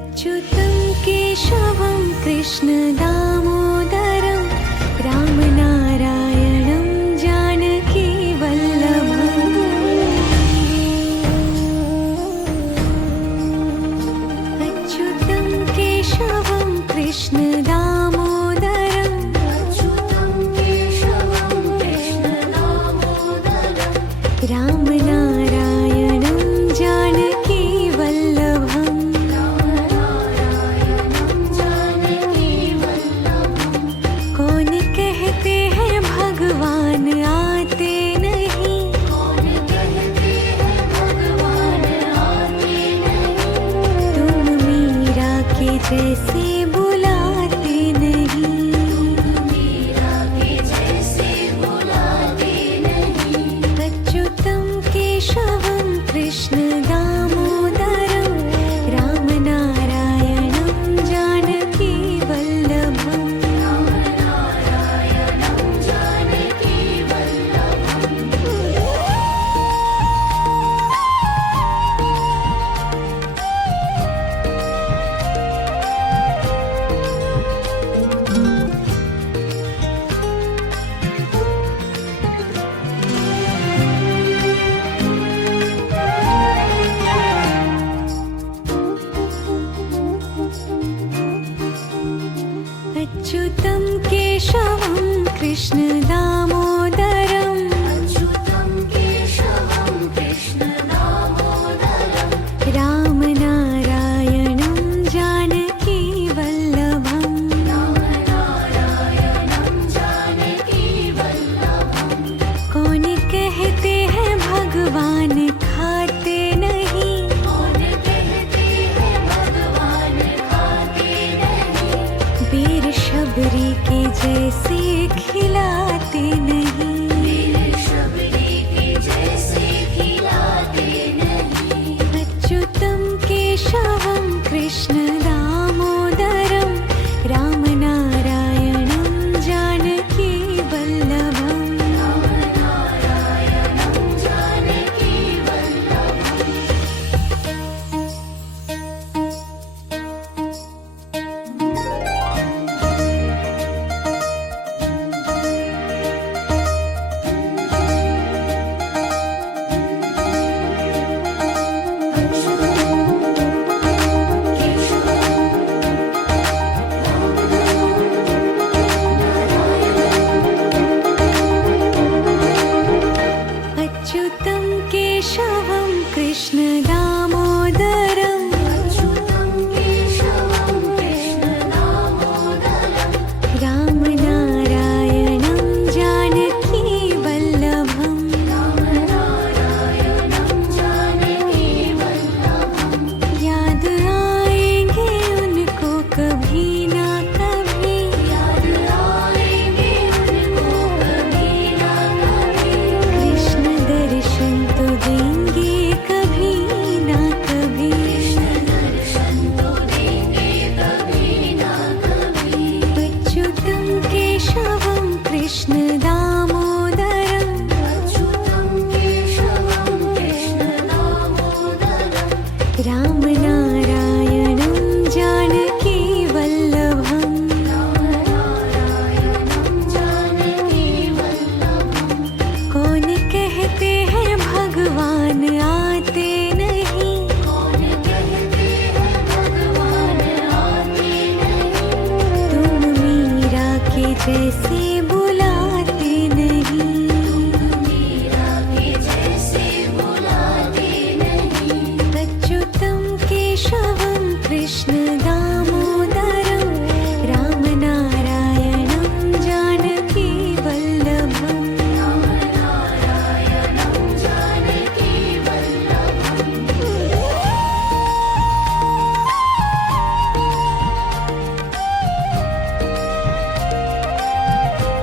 अच्युतं केशवं कृष्णदामोदरं रामनारायणं जानकीवल्लभम् अच्युतं केशवं कृष्णदामोदरं रामनारायणं जानकीवल्लभम् कौन कहते हैं भगवान आते नहीं तुम मीरा के जैसे बुलाते नहीं अच्युतं केशवं कृष्णदामोदरं रामनारायणं जानकीवल्लभम् अच्युतं केशवं कृष्णदामोदरं रामनारायणं जानकीवल्लभम् कौन कहते हैं भगवान खाते नहीं वीर शबरी के जैसे खिलाते नहीं अच्युतं केशवं कृष्णदामोदरं रामनारायणं जानकीवल्लभम् अच्युतं केशवं कृष्णदामोदरं रामनारायणं जानकीवल्लभम् याद आएंगे उनको कभी ना कभी कृष्ण दर्शन तो देंगे कभी ना कभी अच्युतं केशवं कृष्णदामोदरं रामनारायणं जानकीवल्लभम् कौन कहते हैं भगवान आते नहीं तुम मीरा के जैसे